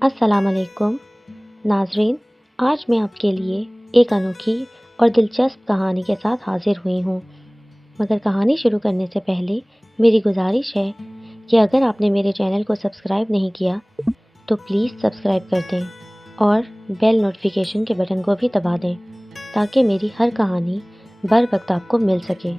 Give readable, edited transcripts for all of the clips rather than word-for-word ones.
السلام علیکم ناظرین، آج میں آپ کے لیے ایک انوکھی اور دلچسپ کہانی کے ساتھ حاضر ہوئی ہوں، مگر کہانی شروع کرنے سے پہلے میری گزارش ہے کہ اگر آپ نے میرے چینل کو سبسکرائب نہیں کیا تو پلیز سبسکرائب کر دیں اور بیل نوٹیفیکیشن کے بٹن کو بھی دبا دیں تاکہ میری ہر کہانی بر وقت آپ کو مل سکے۔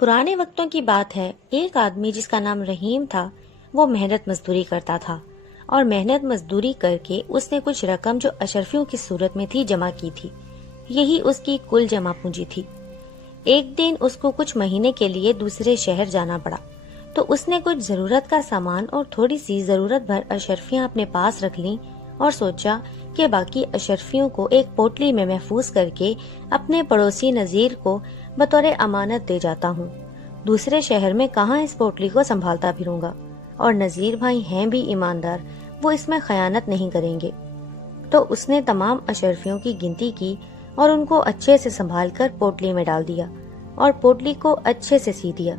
پرانے وقتوں کی بات ہے، ایک آدمی جس کا نام رحیم تھا وہ محنت مزدوری کرتا تھا اور محنت مزدوری کر کے اس نے کچھ رقم جو اشرفیوں کی صورت میں تھی جمع کی تھی۔ یہی اس کی کل جمع پونجی تھی۔ ایک دن اس کو کچھ مہینے کے لیے دوسرے شہر جانا پڑا تو اس نے کچھ ضرورت کا سامان اور تھوڑی سی ضرورت بھر اشرفیاں اپنے پاس رکھ لیں اور سوچا کہ باقی اشرفیوں کو ایک پوٹلی میں محفوظ کر کے اپنے پڑوسی نذیر کو بطور امانت دے جاتا ہوں۔ دوسرے شہر میں کہاں اس پوٹلی کو سنبھالتا پھروں گا، اور نذیر بھائی ہیں بھی ایماندار، وہ اس میں خیانت نہیں کریں گے۔ تو اس نے تمام اشرفیوں کی گنتی کی اور ان کو اچھے سے سنبھال کر پوٹلی میں ڈال دیا اور پوٹلی کو اچھے سے سی دیا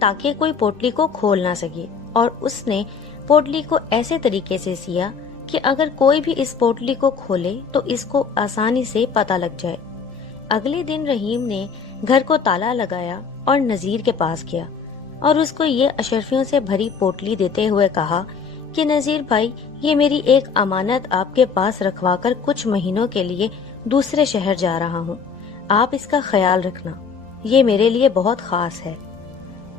تاکہ کوئی پوٹلی کو کھول نہ سکے، اور اس نے پوٹلی کو ایسے طریقے سے سیا کہ اگر کوئی بھی اس پوٹلی کو کھولے تو اس کو آسانی سے پتہ لگ جائے۔ اگلے دن رحیم نے گھر کو تالا لگایا اور نذیر کے پاس گیا اور اس کو یہ اشرفیوں سے بھری پوٹلی دیتے ہوئے کہا کہ نذیر بھائی، یہ میری ایک امانت آپ کے پاس رکھوا کر کچھ مہینوں کے لیے دوسرے شہر جا رہا ہوں، آپ اس کا خیال رکھنا، یہ میرے لیے بہت خاص ہے۔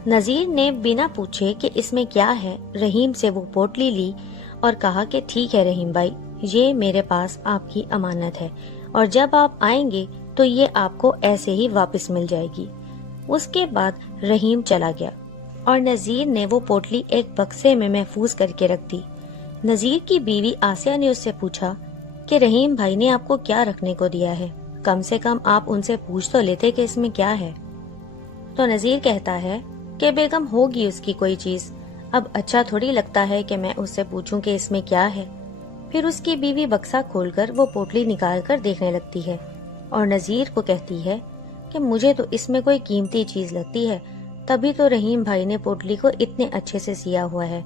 نذیر نے بنا پوچھے کہ اس میں کیا ہے رحیم سے وہ پوٹلی لی اور کہا کہ ٹھیک ہے رحیم بھائی، یہ میرے پاس آپ کی امانت ہے اور جب آپ آئیں گے تو یہ آپ کو ایسے ہی واپس مل جائے گی۔ اس کے بعد رحیم چلا گیا اور نذیر نے وہ پوٹلی ایک بکسے میں محفوظ کر کے رکھ دی۔ نذیر کی بیوی آسیہ نے اس سے پوچھا کہ رحیم بھائی نے آپ کو کیا رکھنے کو دیا ہے، کم سے کم آپ ان سے پوچھ تو لیتے کہ اس میں کیا ہے۔ تو نذیر کہتا ہے کہ بیگم ہوگی اس کی کوئی چیز، اب اچھا تھوڑی لگتا ہے کہ میں اس سے پوچھوں کہ اس میں کیا ہے۔ پھر اس کی بیوی بکسا کھول کر وہ پوٹلی نکال کر دیکھنے لگتی ہے اور نذیر کو کہتی ہے کہ مجھے تو اس میں کوئی قیمتی چیز لگتی ہے، تبھی تو رحیم بھائی نے پوٹلی کو اتنے اچھے سے سیا ہوا ہے۔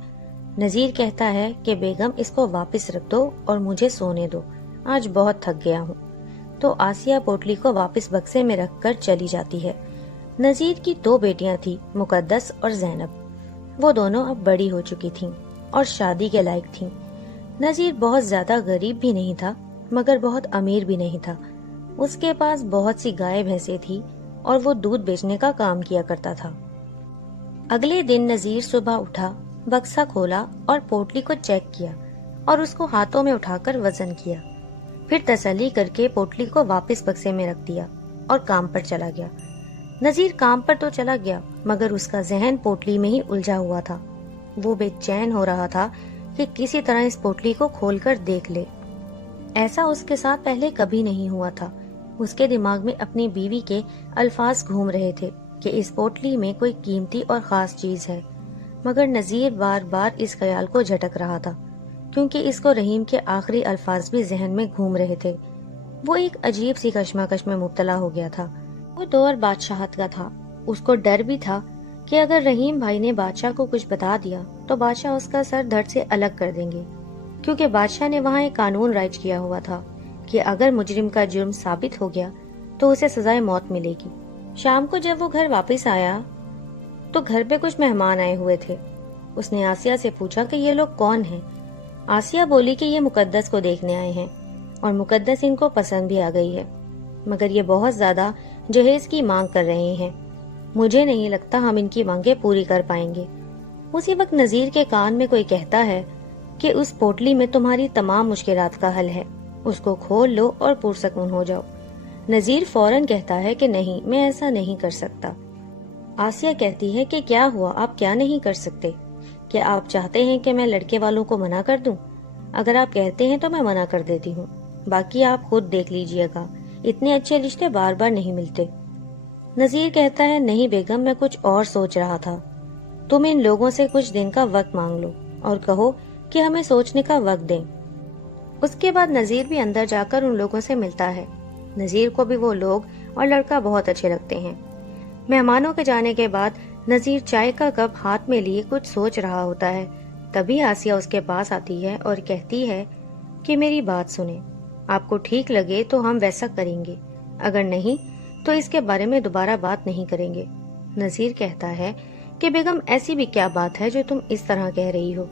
نذیر کہتا ہے کہ بیگم اس کو واپس رکھ دو اور مجھے سونے دو، آج بہت تھک گیا ہوں۔ تو آسیہ پوٹلی کو واپس بکسے میں رکھ کر چلی جاتی ہے۔ نذیر کی 2 بیٹیاں تھیں، مقدس اور زینب، وہ دونوں اب بڑی ہو چکی تھیں اور شادی کے لائق تھیں۔ نذیر بہت زیادہ غریب بھی نہیں تھا مگر بہت امیر بھی نہیں تھا۔ اس کے پاس بہت سی گائے بھینسیں تھی اور وہ دودھ بیچنے کا کام کیا کرتا تھا۔ اگلے دن نذیر صبح اٹھا، بکسا کھولا اور پوٹلی کو چیک کیا اور اس کو ہاتھوں میں اٹھا کر وزن کیا، پھر تسلی کر کے پوٹلی کو واپس بکسے میں رکھ دیا اور کام پر چلا گیا۔ نذیر کام پر تو چلا گیا مگر اس کا ذہن پوٹلی میں ہی الجھا ہوا تھا۔ وہ بے چین ہو رہا تھا کہ کسی طرح اس پوٹلی کو کھول کر دیکھ لے۔ ایسا اس کے ساتھ پہلے کبھی نہیں ہوا تھا۔ اس کے دماغ میں اپنی بیوی کے الفاظ گھوم رہے تھے کہ اس پوٹلی میں کوئی قیمتی اور خاص چیز ہے، مگر نذیر بار بار اس خیال کو جھٹک رہا تھا کیونکہ اس کو رحیم کے آخری الفاظ بھی ذہن میں گھوم رہے تھے۔ وہ ایک عجیب سی کشمکش میں مبتلا ہو گیا تھا۔ وہ دور بادشاہت کا تھا، اس کو ڈر بھی تھا کہ اگر رحیم بھائی نے بادشاہ کو کچھ بتا دیا تو بادشاہ اس کا سر دھڑ سے الگ کر دیں گے، کیونکہ بادشاہ نے وہاں ایک قانون رائج کیا ہوا تھا کہ اگر مجرم کا جرم ثابت ہو گیا تو اسے سزائے موت ملے گی۔ شام کو جب وہ گھر واپس آیا تو گھر پہ کچھ مہمان آئے ہوئے تھے۔ اس نے آسیہ سے پوچھا کہ یہ لوگ کون ہیں؟ آسیہ بولی کہ یہ مقدس کو دیکھنے آئے ہیں اور مقدس ان کو پسند بھی آ گئی ہے، مگر یہ بہت زیادہ جہیز کی مانگ کر رہے ہیں، مجھے نہیں لگتا ہم ان کی مانگیں پوری کر پائیں گے۔ اسی وقت نذیر کے کان میں کوئی کہتا ہے کہ اس پوٹلی میں تمہاری تمام مشکلات کا حل ہے، اس کو کھول لو اور پرسکون ہو جاؤ۔ نذیر فوراً کہتا ہے کہ نہیں، میں ایسا نہیں کر سکتا۔ آسیہ کہتی ہے کہ کیا ہوا، آپ کیا نہیں کر سکتے؟ کیا آپ چاہتے ہیں کہ میں لڑکے والوں کو منع کر دوں؟ اگر آپ کہتے ہیں تو میں منع کر دیتی ہوں، باقی آپ خود دیکھ لیجئے گا، اتنے اچھے رشتے بار بار نہیں ملتے۔ نذیر کہتا ہے نہیں بیگم، میں کچھ اور سوچ رہا تھا، تم ان لوگوں سے کچھ دن کا وقت مانگ لو اور کہو کہ ہمیں سوچنے کا وقت دیں۔ اس کے بعد نذیر بھی اندر جا کر ان لوگوں سے ملتا ہے۔ نذیر کو بھی وہ لوگ اور لڑکا بہت اچھے لگتے ہیں۔ مہمانوں کے جانے کے بعد نذیر چائے کا کپ ہاتھ میں لیے کچھ سوچ رہا ہوتا ہے، تبھی آسیہ اس کے پاس آتی ہے اور کہتی ہے کہ میری بات سنیں، آپ کو ٹھیک لگے تو ہم ویسا کریں گے، اگر نہیں تو اس کے بارے میں دوبارہ بات نہیں کریں گے۔ نذیر کہتا ہے کہ بیگم ایسی بھی کیا بات ہے جو تم اس طرح کہہ رہی ہو؟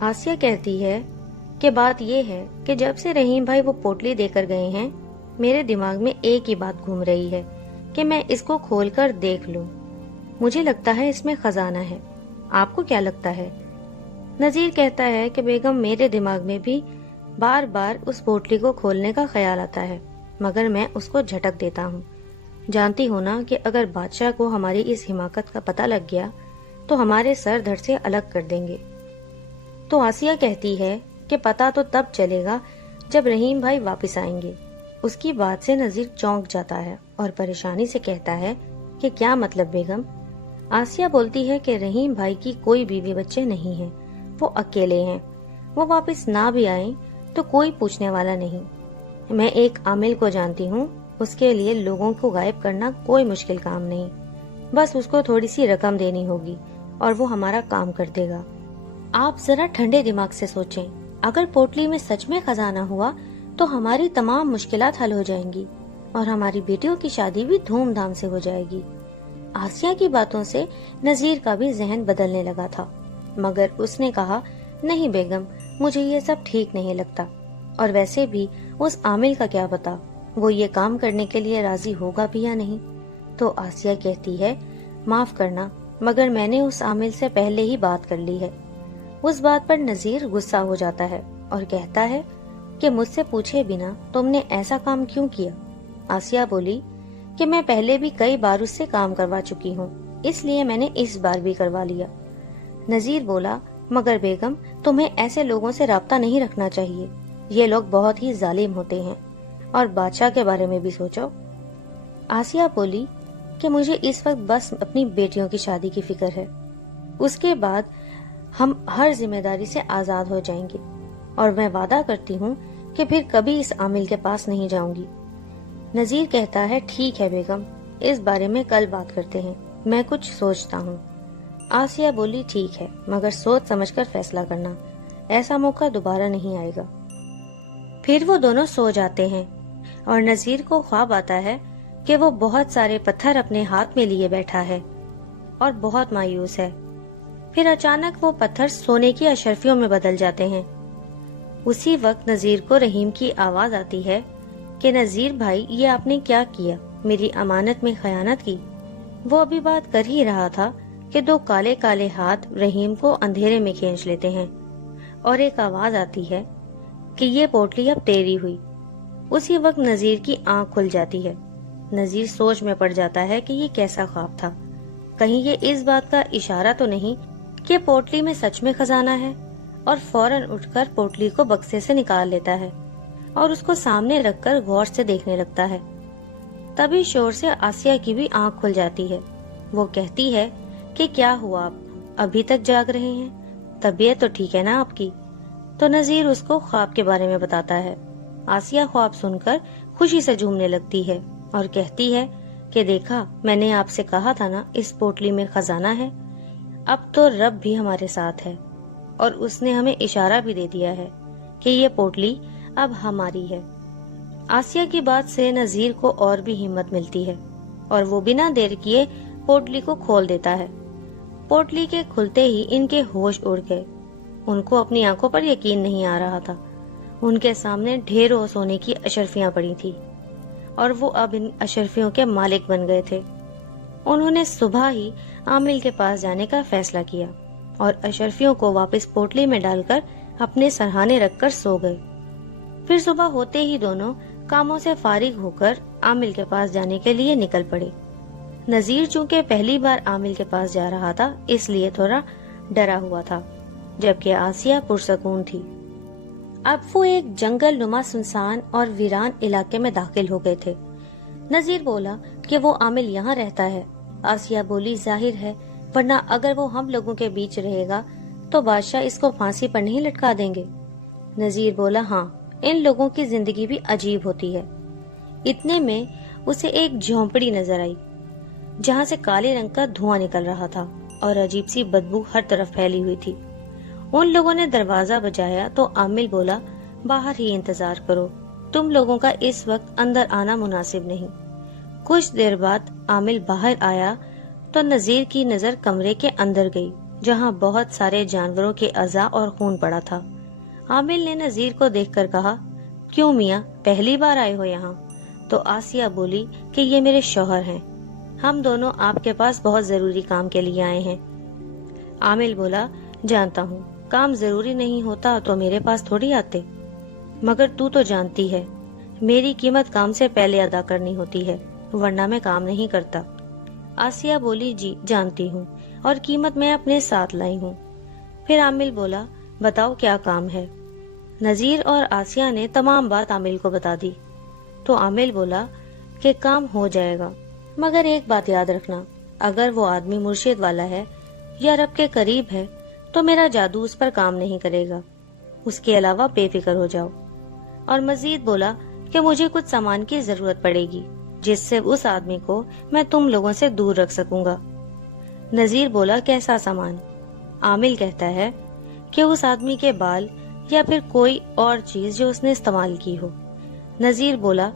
آسیہ کہتی ہے کہ بات یہ ہے کہ جب سے رحیم بھائی وہ پوٹلی دے کر گئے ہیں، میرے دماغ میں ایک ہی بات گھوم رہی ہے کہ میں اس کو کھول کر دیکھ لوں۔ مجھے لگتا ہے اس میں خزانہ ہے، آپ کو کیا لگتا ہے؟ نذیر کہتا ہے کہ بیگم میرے دماغ میں بھی بار بار اس پوٹلی کو کھولنے کا خیال آتا ہے، مگر میں اس کو جھٹک دیتا ہوں۔ جانتی ہو نا کہ اگر بادشاہ کو ہماری اس حماقت کا پتہ لگ گیا تو ہمارے سر دھڑ سے الگ کر دیں گے۔ تو آسیہ کہتی ہے کہ پتہ تو تب چلے گا جب رحیم بھائی واپس آئیں گے۔ اس کی بات سے نذیر چونک جاتا ہے اور پریشانی سے کہتا ہے کہ کیا مطلب بیگم؟ آسیہ بولتی ہے کہ رحیم بھائی کی کوئی بیوی بچے نہیں ہیں، وہ اکیلے ہیں، وہ واپس نہ بھی آئیں تو کوئی پوچھنے والا نہیں۔ میں ایک عامل کو جانتی ہوں، اس کے لیے لوگوں کو غائب کرنا کوئی مشکل کام نہیں، بس اس کو تھوڑی سی رقم دینی ہوگی اور وہ ہمارا کام کر دے گا۔ آپ ذرا ٹھنڈے دماغ سے سوچیں، اگر پوٹلی میں سچ میں خزانہ ہوا تو ہماری تمام مشکلات حل ہو جائیں گی اور ہماری بیٹیوں کی شادی بھی دھوم دھام سے ہو جائے گی۔ آسیہ کی باتوں سے نذیر کا بھی ذہن بدلنے لگا تھا، مگر اس نے کہا نہیں بیگم، مجھے یہ سب ٹھیک نہیں لگتا، اور ویسے بھی اس عامل کا کیا پتا وہ یہ کام کرنے کے لیے راضی ہوگا بھی یا نہیں۔ تو آسیہ کہتی ہے معاف کرنا، مگر میں نے اس عامل سے پہلے ہی بات کر لی ہے۔ اس بات پر نذیر غصہ ہو جاتا ہے اور کہتا ہے کہ مجھ سے پوچھے بنا تم نے ایسا کام کیوں کیا؟ آسیہ بولی کہ میں پہلے بھی کئی بار اس سے کام کروا چکی ہوں، اس لیے میں نے اس بار بھی کروا لیا۔ نذیر بولا مگر بیگم تمہیں ایسے لوگوں سے رابطہ نہیں رکھنا چاہیے، یہ لوگ بہت ہی ظالم ہوتے ہیں، اور بادشاہ کے بارے میں بھی سوچو۔ آسیہ بولی کہ مجھے اس وقت بس اپنی بیٹیوں کی شادی کی فکر ہے، اس کے بعد ہم ہر ذمہ داری سے آزاد ہو جائیں گے، اور میں وعدہ کرتی ہوں کہ پھر کبھی اس عامل کے پاس نہیں جاؤں گی۔ نذیر کہتا ہے ٹھیک ہے بیگم، اس بارے میں کل بات کرتے ہیں، میں کچھ سوچتا ہوں۔ آسیہ بولی ٹھیک ہے، مگر سوچ سمجھ کر فیصلہ کرنا، ایسا موقع دوبارہ نہیں آئے گا۔ پھر وہ دونوں سو جاتے ہیں اور نذیر کو خواب آتا ہے کہ وہ بہت سارے پتھر اپنے ہاتھ میں لیے بیٹھا ہے اور بہت مایوس ہے۔ پھر اچانک وہ پتھر سونے کی اشرفیوں میں بدل جاتے ہیں۔ اسی وقت نذیر کو رحیم کی آواز آتی ہے کہ نذیر بھائی یہ آپ نے کیا کیا، میری امانت میں خیانت کی۔ وہ ابھی بات کر ہی رہا تھا کہ دو کالے کالے ہاتھ رحیم کو اندھیرے میں کھینچ لیتے ہیں اور ایک آواز آتی ہے کہ یہ پوٹلی اب تیری ہوئی۔ اسی وقت نذیر کی آنکھ کھل جاتی ہے۔ نذیر سوچ میں پڑ جاتا ہے کہ یہ کیسا خواب تھا، کہیں یہ اس بات کا اشارہ تو نہیں کہ پوٹلی میں سچ میں خزانہ ہے، اور فوراً اٹھ کر پوٹلی کو بکسے سے نکال لیتا ہے اور اس کو سامنے رکھ کر غور سے دیکھنے لگتا ہے۔ تبھی شور سے آسیہ کی بھی آنکھ کھل جاتی ہے۔ وہ کہتی ہے کہ کیا ہوا، آپ ابھی تک جاگ رہے ہیں؟ طبیعت تو ٹھیک ہے نا آپ کی؟ تو نذیر اس کو خواب کے بارے میں بتاتا ہے۔ آسیہ خواب سن کر خوشی سے جھومنے لگتی ہے اور کہتی ہے کہ دیکھا، میں نے آپ سے کہا تھا نا اس پوٹلی میں خزانہ ہے۔ اب تو رب بھی ہمارے ساتھ ہے، اور اس نے ہمیں اشارہ بھی دے دیا ہے کہ یہ پوٹلی اب ہماری ہے۔ آسیہ کی بات سے نذیر کو اور بھی ہمت ملتی ہے اور وہ بنا دیر کیے پوٹلی کو کھول دیتا ہے۔ پوٹلی کے کھلتے ہی ان کے ہوش اڑ گئے۔ ان کو اپنی آنکھوں پر یقین نہیں آ رہا تھا۔ ان کے سامنے ڈھیروں سونے کی اشرفیاں پڑی تھی اور وہ اب ان اشرفیوں کے مالک بن گئے تھے۔ انہوں نے صبح ہی عامل کے پاس جانے کا فیصلہ کیا اور اشرفیوں کو واپس پوٹلی میں ڈال کر اپنے سرہانے رکھ کر سو گئے۔ پھر صبح ہوتے ہی دونوں کاموں سے فارغ ہو کر عامل کے پاس جانے کے لیے نکل پڑے۔ نذیر چونکہ پہلی بار عامل کے پاس جا رہا تھا، اس لیے تھوڑا ڈرا ہوا تھا، جبکہ آسیہ پرسکون تھی۔ اب وہ ایک جنگل نما سنسان اور ویران علاقے میں داخل ہو گئے تھے۔ نذیر بولا کہ وہ عامل یہاں رہتا ہے۔ آسیہ بولی ظاہر ہے، ورنہ اگر وہ ہم لوگوں کے بیچ رہے گا تو بادشاہ اس کو پھانسی پر نہیں لٹکا دیں گے۔ نذیر بولا ہاں، ان لوگوں کی زندگی بھی عجیب ہوتی ہے۔ اتنے میں اسے ایک جھونپڑی نظر آئی جہاں سے کالے رنگ کا دھواں نکل رہا تھا اور عجیب سی بدبو ہر طرف پھیلی ہوئی تھی۔ ان لوگوں نے دروازہ بجایا تو عامل بولا، باہر ہی انتظار کرو، تم لوگوں کا اس وقت اندر آنا مناسب نہیں۔ کچھ دیر بعد عامل باہر آیا تو نذیر کی نظر کمرے کے اندر گئی جہاں بہت سارے جانوروں کے اعضاء اور خون پڑا تھا۔ عامل نے نذیر کو دیکھ کر کہا، کیوں میاں، پہلی بار آئے ہو یہاں؟ تو آسیہ بولی کہ یہ میرے شوہر ہیں، ہم دونوں آپ کے پاس بہت ضروری کام کے لیے آئے ہیں۔ عامل بولا، جانتا ہوں، کام ضروری نہیں ہوتا تو میرے پاس تھوڑی آتے، مگر تو جانتی ہے میری قیمت کام سے پہلے ادا کرنی ہوتی ہے، ورنہ میں کام نہیں کرتا۔ آسیہ بولی، جی جانتی ہوں، اور قیمت میں اپنے ساتھ لائی ہوں۔ پھر عامل بولا، بتاؤ کیا کام ہے؟ نذیر اور آسیہ نے تمام بات عامل کو بتا دی تو عامل بولا کہ کام ہو جائے گا، مگر ایک بات یاد رکھنا، اگر وہ آدمی مرشد والا ہے یا رب کے قریب ہے تو میرا جادو اس پر کام نہیں کرے گا، اس کے علاوہ بے فکر ہو جاؤ۔ اور مزید بولا کہ مجھے کچھ سامان کی ضرورت پڑے گی جس سے اس آدمی کو میں تم لوگوں سے دور رکھ سکوں گا۔ نذیر بولا، کیسا سامان؟ عامل کہتا ہے کہ اس آدمی کے بال یا پھر کوئی اور چیز جو اس نے استعمال کی ہو۔ نذیر بولا،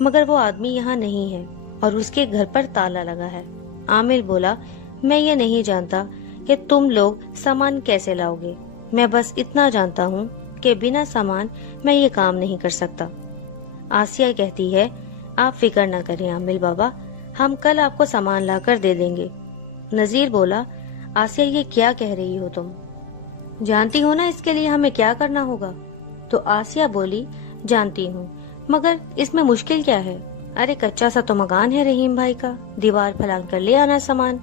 مگر وہ آدمی یہاں نہیں ہے اور اس کے گھر پر تالا لگا ہے۔ عامل بولا، میں یہ نہیں جانتا کہ تم لوگ سامان کیسے لاؤ گے، میں بس اتنا جانتا ہوں کہ بنا سامان میں یہ کام نہیں کر سکتا۔ آسیہ کہتی ہے، آپ فکر نہ کریں عامل بابا، ہم کل آپ کو سامان لا کر دے دیں گے۔ نذیر بولا، آسیہ یہ کیا کہہ رہی ہو تم؟ جانتی ہو نا اس کے لیے ہمیں کیا کرنا ہوگا؟ تو آسیہ بولی، جانتی ہوں، مگر اس میں مشکل کیا ہے؟ ارے کچا سا تو مکان ہے رحیم بھائی کا، دیوار پھلانگ کر لے آنا سامان،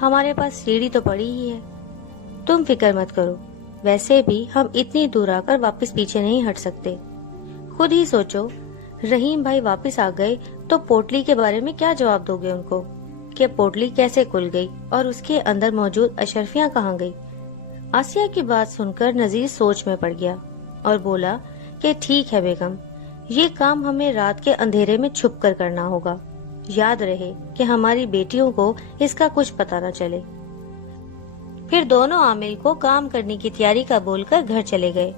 ہمارے پاس سیڑھی تو پڑی ہی ہے۔ تم فکر مت کرو، ویسے بھی ہم اتنی دور آ کر واپس پیچھے نہیں ہٹ سکتے۔ خود ہی سوچو، رحیم بھائی واپس آ گئے تو پوٹلی کے بارے میں کیا جواب دو گے ان کو کہ پوٹلی کیسے کھل گئی اور اس کے اندر موجود اشرفیاں کہاں گئی؟ آسیہ کی بات سن کر نذیر سوچ میں پڑ گیا اور بولا کہ ٹھیک ہے بیگم، یہ کام ہمیں رات کے اندھیرے میں چھپ کر کرنا ہوگا، یاد رہے کہ ہماری بیٹیوں کو اس کا کچھ پتہ نہ چلے۔ پھر دونوں عامل کو کام کرنے کی تیاری کا بول کر گھر چلے گئے۔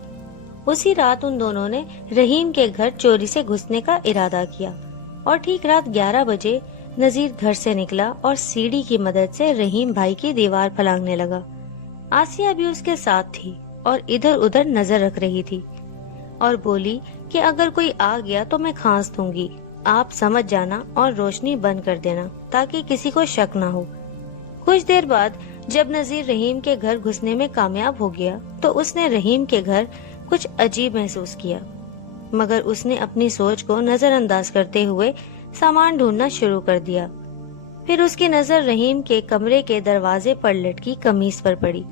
اسی رات ان دونوں نے رحیم کے گھر چوری سے گھسنے کا ارادہ کیا اور ٹھیک رات 11 بجے نذیر گھر سے نکلا اور سیڑھی کی مدد سے رحیم بھائی کی دیوار پھلانگنے لگا۔ آسیہ بھی اس کے ساتھ تھی اور ادھر ادھر نظر رکھ رہی تھی اور بولی کہ اگر کوئی آ گیا تو میں کھانس دوں گی، آپ سمجھ جانا اور روشنی بند کر دینا تاکہ کسی کو شک نہ ہو۔ کچھ دیر بعد جب نذیر رحیم کے گھر گھسنے میں کامیاب ہو گیا تو اس نے رحیم کے گھر کچھ عجیب محسوس کیا، مگر اس نے اپنی سوچ کو نظر انداز کرتے ہوئے سامان ڈھونڈنا شروع کر دیا۔ پھر اس کی نظر رحیم کے کمرے کے دروازے پر لٹکی قمیص پر پڑی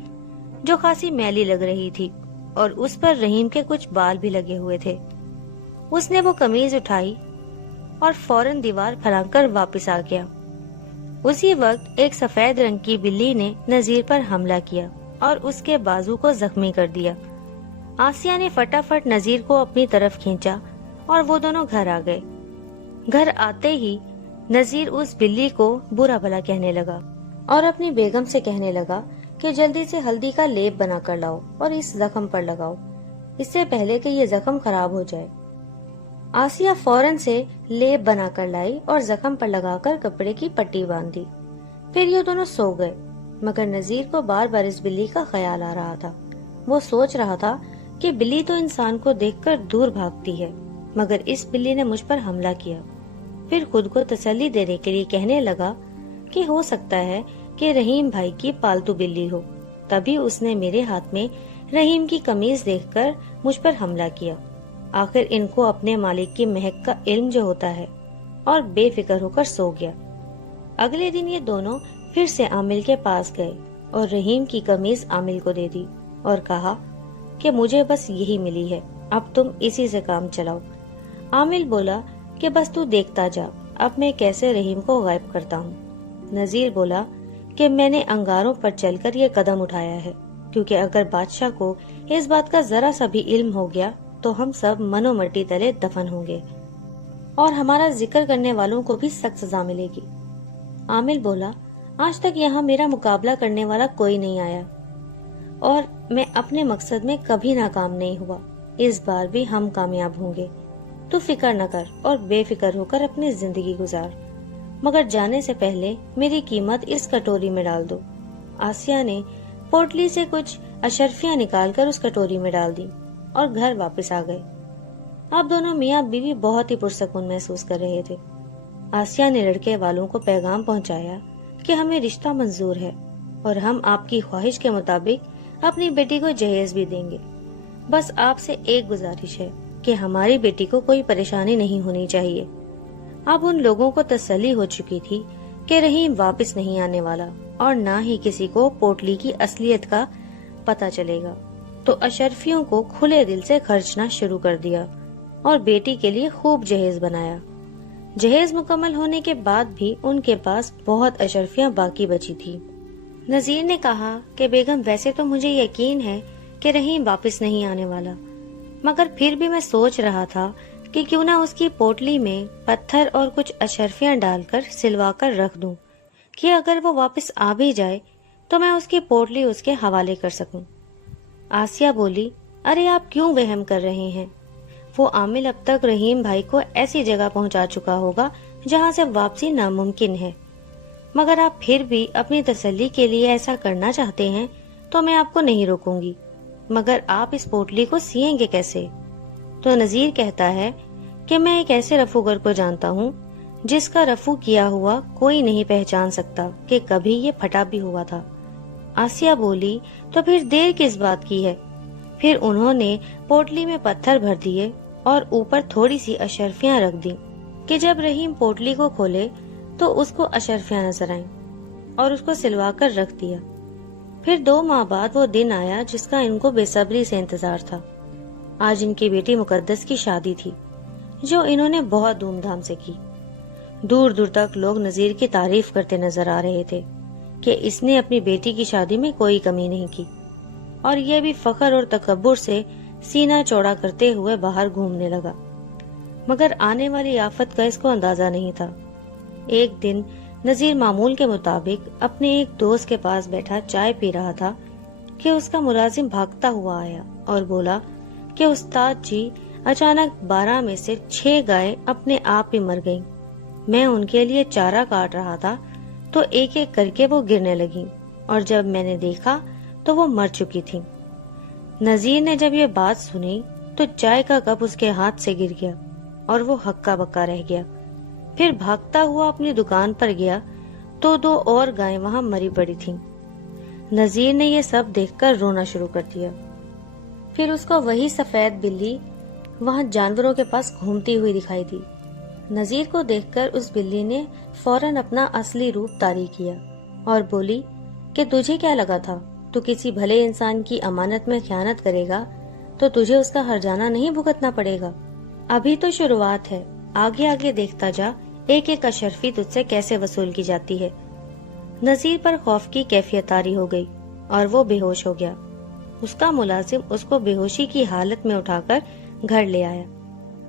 جو خاصی میلی لگ رہی تھی اور اس پر رحیم کے کچھ بال بھی لگے ہوئے تھے۔ اس نے وہ قمیض اٹھائی اور فوراً دیوار پھلانگ کر واپس آ گیا۔ اسی وقت ایک سفید رنگ کی بلی نے نذیر پر حملہ کیا اور اس کے بازو کو زخمی کر دیا۔ آسیہ نے فٹافٹ نذیر کو اپنی طرف کھینچا اور وہ دونوں گھر آ گئے۔ گھر آتے ہی نذیر اس بلی کو برا بھلا کہنے لگا اور اپنی بیگم سے کہنے لگا کہ جلدی سے ہلدی کا لیپ بنا کر لاؤ اور اس زخم پر لگاؤ، اس سے پہلے کہ یہ زخم خراب ہو جائے۔ آسیہ فوراً سے لیپ بنا کر لائی اور زخم پر لگا کر کپڑے کی پٹی باندھی۔ پھر یہ دونوں سو گئے، مگر نذیر کو بار بار اس بلی کا خیال آ رہا تھا۔ وہ سوچ رہا تھا کہ بلی تو انسان کو دیکھ کر دور بھاگتی ہے، مگر اس بلی نے مجھ پر حملہ کیا۔ پھر خود کو تسلی دینے کے لیے کہنے لگا کہ ہو سکتا ہے کہ رحیم بھائی کی پالتو بلی ہو، تبھی اس نے میرے ہاتھ میں رحیم کی قمیض دیکھ کر مجھ پر حملہ کیا۔ آخر ان کو اپنے مالک کی مہک کا علم جو ہوتا ہے، اور بے فکر ہو کر سو گیا۔ اگلے دن یہ دونوں پھر سے عامل کے پاس گئے اور رحیم کی قمیض عامل کو دے دی اور کہا کہ مجھے بس یہی ملی ہے، اب تم اسی سے کام چلاؤ۔ عامل بولا کہ بس تو دیکھتا جا، اب میں کیسے رحیم کو غائب کرتا ہوں۔ نذیر بولا کہ میں نے انگاروں پر چل کر یہ قدم اٹھایا ہے، کیونکہ اگر بادشاہ کو اس بات کا ذرا سا بھی علم ہو گیا تو ہم سب منو مٹی تلے دفن ہوں گے۔ اور ہمارا ذکر کرنے والوں کو بھی سخت سزا ملے گی۔ عامل بولا، آج تک یہاں میرا مقابلہ کرنے والا کوئی نہیں آیا اور میں اپنے مقصد میں کبھی ناکام نہیں ہوا، اس بار بھی ہم کامیاب ہوں گے۔ تو فکر نہ کر اور بے فکر ہو کر اپنی زندگی گزار، مگر جانے سے پہلے میری قیمت اس کٹوری میں ڈال دو۔ آسیہ نے پوٹلی سے کچھ اشرفیاں نکال کر اس کٹوری میں ڈال دی اور گھر واپس آ گئے۔ اب دونوں میاں بیوی بہت ہی پرسکون محسوس کر رہے تھے۔ آسیہ نے لڑکے والوں کو پیغام پہنچایا کہ ہمیں رشتہ منظور ہے اور ہم آپ کی خواہش کے مطابق اپنی بیٹی کو جہیز بھی دیں گے۔ بس آپ سے ایک گزارش ہے کہ ہماری بیٹی کو کوئی پریشانی نہیں ہونی چاہیے۔ اب ان لوگوں کو تسلی ہو چکی تھی کہ رحیم واپس نہیں آنے والا اور نہ ہی کسی کو پوٹلی کی اصلیت کا پتہ چلے گا، تو اشرفیوں کو کھلے دل سے خرچنا شروع کر دیا اور بیٹی کے لیے خوب جہیز بنایا۔ جہیز مکمل ہونے کے بعد بھی ان کے پاس بہت اشرفیاں باقی بچی تھی۔ نذیر نے کہا کہ بیگم، ویسے تو مجھے یقین ہے کہ رحیم واپس نہیں آنے والا، مگر پھر بھی میں سوچ رہا تھا کہ کیوں نہ اس کی پوٹلی میں پتھر اور کچھ اشرفیاں ڈال کر سلوا کر رکھ دوں کہ اگر وہ واپس آ بھی جائے تو میں اس کی پوٹلی اس کے حوالے کر سکوں۔ آسیہ بولی، ارے آپ کیوں وہم کر رہے ہیں؟ وہ عامل اب تک رحیم بھائی کو ایسی جگہ پہنچا چکا ہوگا جہاں سے واپسی ناممکن ہے، مگر آپ پھر بھی اپنی تسلی کے لیے ایسا کرنا چاہتے ہیں تو میں آپ کو نہیں روکوں گی، مگر آپ اس پوٹلی کو سیئیں گے کیسے؟ تو نذیر کہتا ہے کہ میں ایک ایسے رفوگر کو جانتا ہوں جس کا رفو کیا ہوا کوئی نہیں پہچان سکتا کہ کبھی یہ پھٹا بھی ہوا تھا۔ آسیہ بولی، تو پھر دیر کس بات کی ہے؟ پھر انہوں نے پوٹلی میں پتھر بھر دیے اور اوپر تھوڑی سی اشرفیاں رکھ دی کہ جب رحیم پوٹلی کو کھولے تو اس کو اشرفیاں نظر آئیں اور اس کو سلوا کر رکھ دیا۔ پھر 2 ماہ بعد وہ دن آیا جس کا ان کو بے صبری سے انتظار تھا۔ آج ان کی بیٹی مقدس کی شادی تھی جو انہوں نے بہت دھوم دھام سے کی۔ دور دور تک لوگ نذیر کی تعریف کرتے نظر آ رہے تھے کہ اس نے اپنی بیٹی کی شادی میں کوئی کمی نہیں کی، اور یہ بھی فخر اور تکبر سے سینہ چوڑا کرتے ہوئے باہر گھومنے لگا، مگر آنے والی آفت کا اس کو اندازہ نہیں تھا۔ ایک دن نذیر معمول کے مطابق اپنے ایک دوست کے پاس بیٹھا چائے پی رہا تھا کہ اس کا ملازم بھاگتا ہوا آیا اور بولا کہ استاد جی، اچانک 12 میں سے 6 گائے اپنے آپ ہی مر گئیں۔ میں ان کے لیے چارہ کاٹ رہا تھا تو ایک ایک کر کے وہ گرنے لگیں، اور جب میں نے دیکھا تو وہ مر چکی تھیں۔ نذیر نے جب یہ بات سنی تو چائے کا کپ اس کے ہاتھ سے گر گیا اور وہ ہکا بکا رہ گیا۔ پھر بھاگتا ہوا اپنی دکان پر گیا تو 2 اور گائیں وہاں مری پڑی تھیں۔ نذیر نے یہ سب دیکھ کر رونا شروع کر دیا۔ پھر اس کو وہی سفید بلی وہاں جانوروں کے پاس گھومتی ہوئی دکھائی دی۔ نذیر کو دیکھ کر اس بلی نے فوراً اپنا اصلی روپ طاری کیا اور بولی کہ تجھے کیا لگا تھا؟ تو کسی بھلے انسان کی امانت میں خیانت کرے گا تو تجھے اس کا ہرجانہ نہیں بھگتنا پڑے گا۔ ابھی تو شروعات ہے، آگے آگے دیکھتا جا ایک ایک اشرفی تجھ سے کیسے وصول کی جاتی ہے۔ نذیر پر خوف کی کیفیت طاری ہو گئی اور وہ بے ہوش ہو گیا۔ اس کا ملازم اس کو بے ہوشی کی حالت میں اٹھا کر گھر لے آیا۔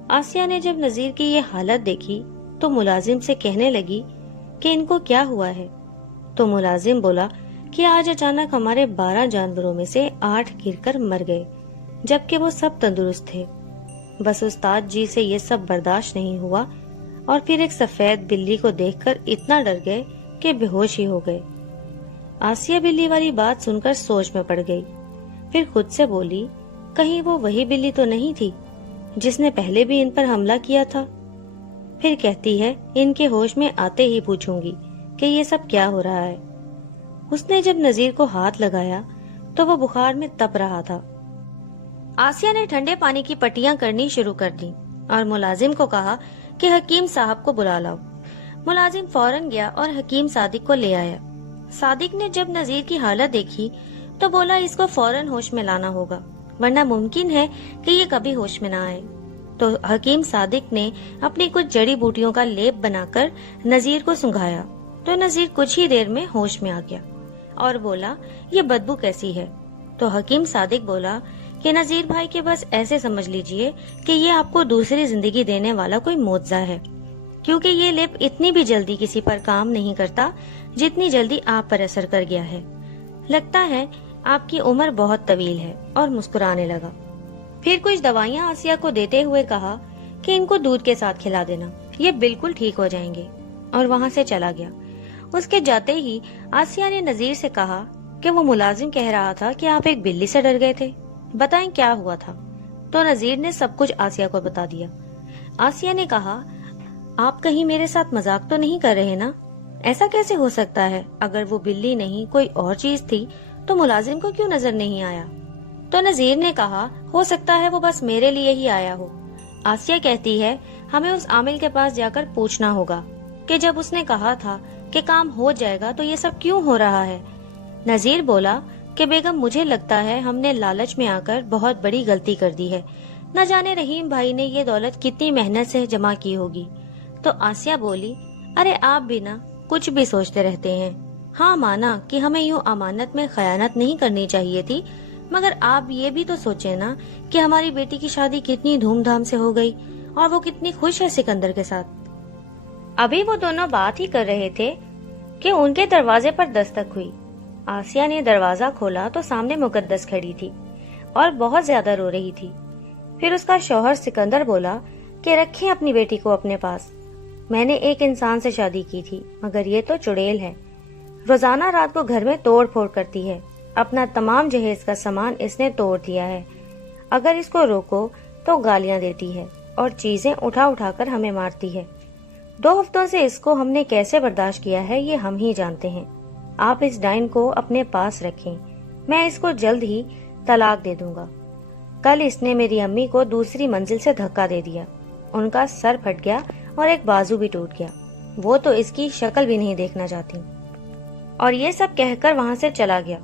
آسیہ نے جب نذیر کی یہ حالت دیکھی تو ملازم سے کہنے لگی کہ ان کو کیا ہوا ہے؟ تو ملازم بولا کہ آج اچانک ہمارے 12 جانوروں میں سے 8 گر کر مر گئے، جبکہ وہ سب تندرست تھے۔ بس استاد جی سے یہ سب برداشت نہیں ہوا اور پھر ایک سفید بلی کو دیکھ کر اتنا ڈر گئے کہ بے ہوش ہی ہو گئے۔ آسیہ بلی والی بات سن کر سوچ میں پڑ گئی، پھر خود سے بولی کہیں وہ وہی بلی تو نہیں تھی جس نے پہلے بھی ان پر حملہ کیا تھا؟ پھر کہتی ہے ان کے ہوش میں آتے ہی پوچھوں گی کہ یہ سب کیا ہو رہا ہے۔ اس نے جب نذیر کو ہاتھ لگایا تو وہ بخار میں تپ رہا تھا۔ آسیہ نے ٹھنڈے پانی کی پٹیاں کرنی شروع کر دی اور ملازم کو کہا کہ حکیم صاحب کو بلا لاؤ۔ ملازم فوراً گیا اور حکیم صادق کو لے آیا۔ صادق نے جب نذیر کی حالت دیکھی تو بولا اس کو فوراً ہوش میں لانا ہوگا، ورنہ ممکن ہے کہ یہ کبھی ہوش میں نہ آئے۔ تو حکیم صادق نے اپنی کچھ جڑی بوٹیوں کا لیپ بنا کر نذیر کو سنگھایا تو نذیر کچھ ہی دیر میں ہوش میں آ گیا اور بولا یہ بدبو کیسی ہے؟ تو حکیم صادق بولا کہ نذیر بھائی کے بس ایسے سمجھ لیجئے کہ یہ آپ کو دوسری زندگی دینے والا کوئی معجزہ ہے، کیونکہ یہ لپ اتنی بھی جلدی کسی پر کام نہیں کرتا جتنی جلدی آپ پر اثر کر گیا ہے۔ لگتا ہے آپ کی عمر بہت طویل ہے، اور مسکرانے لگا۔ پھر کچھ دوائیاں آسیہ کو دیتے ہوئے کہا کہ ان کو دودھ کے ساتھ کھلا دینا، یہ بالکل ٹھیک ہو جائیں گے، اور وہاں سے چلا گیا۔ اس کے جاتے ہی آسیہ نے نذیر سے کہا کہ وہ ملازم کہہ رہا تھا کہ آپ ایک بلی سے ڈر گئے تھے، بتائیں کیا ہوا تھا؟ تو نذیر نے سب کچھ آسیہ کو بتا دیا۔ آسیہ نے کہا، آپ کہیں میرے ساتھ مذاق تو نہیں کر رہے نا؟ ایسا کیسے ہو سکتا ہے؟ اگر وہ بلی نہیں کوئی اور چیز تھی تو ملازم کو کیوں نظر نہیں آیا؟ تو نذیر نے کہا، ہو سکتا ہے وہ بس میرے لیے ہی آیا ہو۔ آسیہ کہتی ہے، ہمیں اس عامل کے پاس جا کر پوچھنا ہوگا کہ جب اس نے کہا تھا کہ کام ہو جائے گا تو یہ سب کیوں ہو رہا ہے؟ نذیر بولا کہ بیگم مجھے لگتا ہے ہم نے لالچ میں آ کر بہت بڑی غلطی کر دی ہے، نہ جانے رحیم بھائی نے یہ دولت کتنی محنت سے جمع کی ہوگی۔ تو آسیہ بولی، ارے آپ بھی نا کچھ بھی سوچتے رہتے ہیں۔ ہاں مانا کہ ہمیں یوں امانت میں خیانت نہیں کرنی چاہیے تھی، مگر آپ یہ بھی تو سوچیں نا کہ ہماری بیٹی کی شادی کتنی دھوم دھام سے ہو گئی، اور وہ کتنی خوش ہے سکندر کے ساتھ۔ ابھی وہ دونوں بات ہی کر رہے تھے کہ ان کے دروازے پر دستک ہوئی۔ آسیہ نے دروازہ کھولا تو سامنے مقدس کھڑی تھی اور بہت زیادہ رو رہی تھی۔ پھر اس کا شوہر سکندر بولا کہ رکھیں اپنی بیٹی کو اپنے پاس، میں نے ایک انسان سے شادی کی تھی مگر یہ تو چڑیل ہے، روزانہ رات کو گھر میں توڑ پھوڑ کرتی ہے، اپنا تمام جہیز کا سامان اس نے توڑ دیا ہے، اگر اس کو روکو تو گالیاں دیتی ہے اور چیزیں اٹھا اٹھا کر ہمیں مارتی ہے۔ 2 ہفتوں سے اس کو ہم نے کیسے برداشت کیا ہے یہ ہم ہی جانتے ہیں۔ آپ اس ڈائن کو اپنے پاس رکھیں، میں اس کو جلد ہی طلاق دے دوں گا۔ کل اس نے میری امی کو دوسری منزل سے دھکا دے دیا، ان کا سر پھٹ گیا اور ایک بازو بھی ٹوٹ گیا، وہ تو اس کی شکل بھی نہیں دیکھنا چاہتی۔ اور یہ سب کہہ کر وہاں سے چلا گیا۔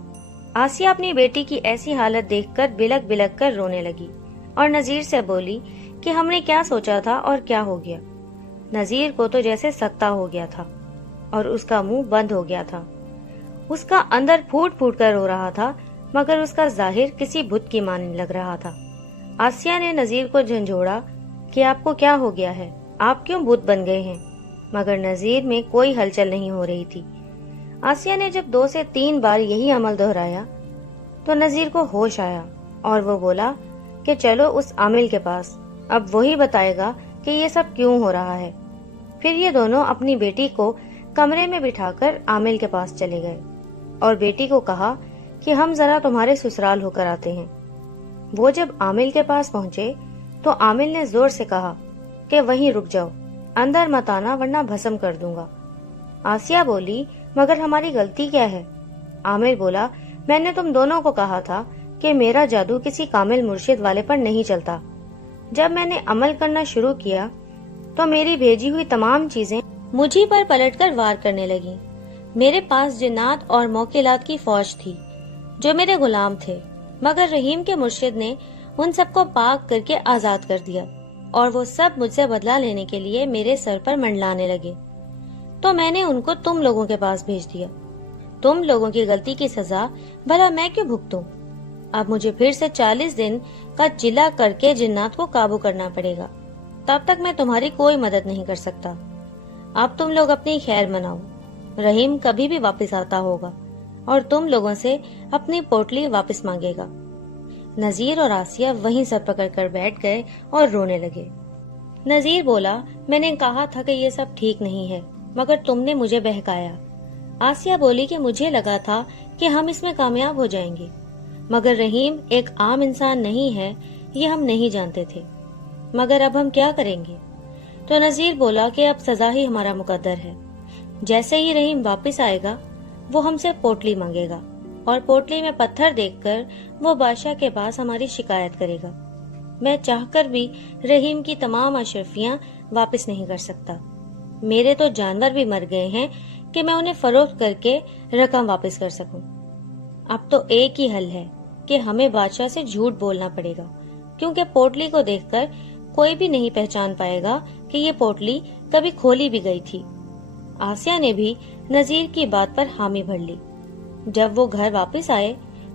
آسیہ اپنی بیٹی کی ایسی حالت دیکھ کر بلک بلک کر رونے لگی اور نذیر سے بولی کہ ہم نے کیا سوچا تھا اور کیا ہو گیا۔ نذیر کو تو جیسے سکتہ ہو گیا تھا اور اس کا منہ بند ہو گیا تھا، اس کا اندر پھوٹ پھوٹ کر رو رہا تھا مگر اس کا ظاہر کسی بت کی مانند لگ رہا تھا۔ آسیہ نے نذیر کو جھنجھوڑا کہ آپ کو کیا ہو گیا ہے، آپ کیوں بت بن گئے ہیں؟ مگر نذیر میں کوئی ہلچل نہیں ہو رہی تھی۔ آسیہ نے جب 2 سے 3 بار یہی عمل دہرایا تو نذیر کو ہوش آیا اور وہ بولا کہ چلو اس عامل کے پاس، اب وہی بتائے گا کہ یہ سب کیوں ہو رہا ہے۔ پھر یہ دونوں اپنی بیٹی کو کمرے میں بٹھا کر عامل کے پاس چلے گئے اور بیٹی کو کہا کہ ہم ذرا تمہارے سسرال ہو کر آتے ہیں۔ وہ جب عامل کے پاس پہنچے تو عامل نے زور سے کہا کہ وہیں رک جاؤ، اندر مت آنا ورنہ بھسم کر دوں گا۔ آسیہ بولی، مگر ہماری غلطی کیا ہے؟ عامل بولا، میں نے تم دونوں کو کہا تھا کہ میرا جادو کسی کامل مرشد والے پر نہیں چلتا۔ جب میں نے عمل کرنا شروع کیا تو میری بھیجی ہوئی تمام چیزیں مجھی پر پلٹ کر وار کرنے لگیں۔ میرے پاس جنات اور موکلات کی فوج تھی جو میرے غلام تھے، مگر رحیم کے مرشد نے ان سب کو پاک کر کے آزاد کر دیا اور وہ سب مجھ سے بدلہ لینے کے لیے میرے سر پر منڈلانے لگے، تو میں نے ان کو تم لوگوں کے پاس بھیج دیا۔ تم لوگوں کی غلطی کی سزا بھلا میں کیوں بھگتوں؟ اب مجھے پھر سے 40 دن کا چلا کر کے جنات کو قابو کرنا پڑے گا، تب تک میں تمہاری کوئی مدد نہیں کر سکتا۔ اب تم لوگ اپنی خیر مناؤ، رحیم کبھی بھی واپس آتا ہوگا اور تم لوگوں سے اپنی پوٹلی واپس مانگے گا۔ نذیر اور آسیہ وہیں سر پکڑ کر بیٹھ گئے اور رونے لگے۔ نذیر بولا، میں نے کہا تھا کہ یہ سب ٹھیک نہیں ہے مگر تم نے مجھے بہکایا۔ آسیہ بولی کہ مجھے لگا تھا کہ ہم اس میں کامیاب ہو جائیں گے، مگر رحیم ایک عام انسان نہیں ہے یہ ہم نہیں جانتے تھے، مگر اب ہم کیا کریں گے؟ تو نذیر بولا کہ اب سزا ہی ہمارا مقدر ہے، جیسے ہی رحیم واپس آئے گا وہ ہم سے پوٹلی مانگے گا اور پوٹلی میں پتھر دیکھ کر وہ بادشاہ کے پاس ہماری شکایت کرے گا۔ میں چاہ کر بھی رحیم کی تمام اشرفیاں واپس نہیں کر سکتا، میرے تو جانور بھی مر گئے ہیں کہ میں انہیں فروخت کر کے رقم واپس کر سکوں۔ اب تو ایک ہی حل ہے کہ ہمیں بادشاہ سے جھوٹ بولنا پڑے گا، کیونکہ پوٹلی کو دیکھ کر کوئی بھی نہیں پہچان پائے گا کہ یہ پوٹلی کبھی کھولی بھی گئی تھی۔ آسیہ نے بھی نذیر کی بات پر حامی بھر لی۔ جب وہ گھر واپس آئے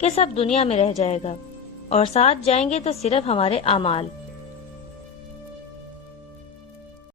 کہ سب دنیا میں رہ جائے گا اور ساتھ جائیں گے تو صرف ہمارے اعمال۔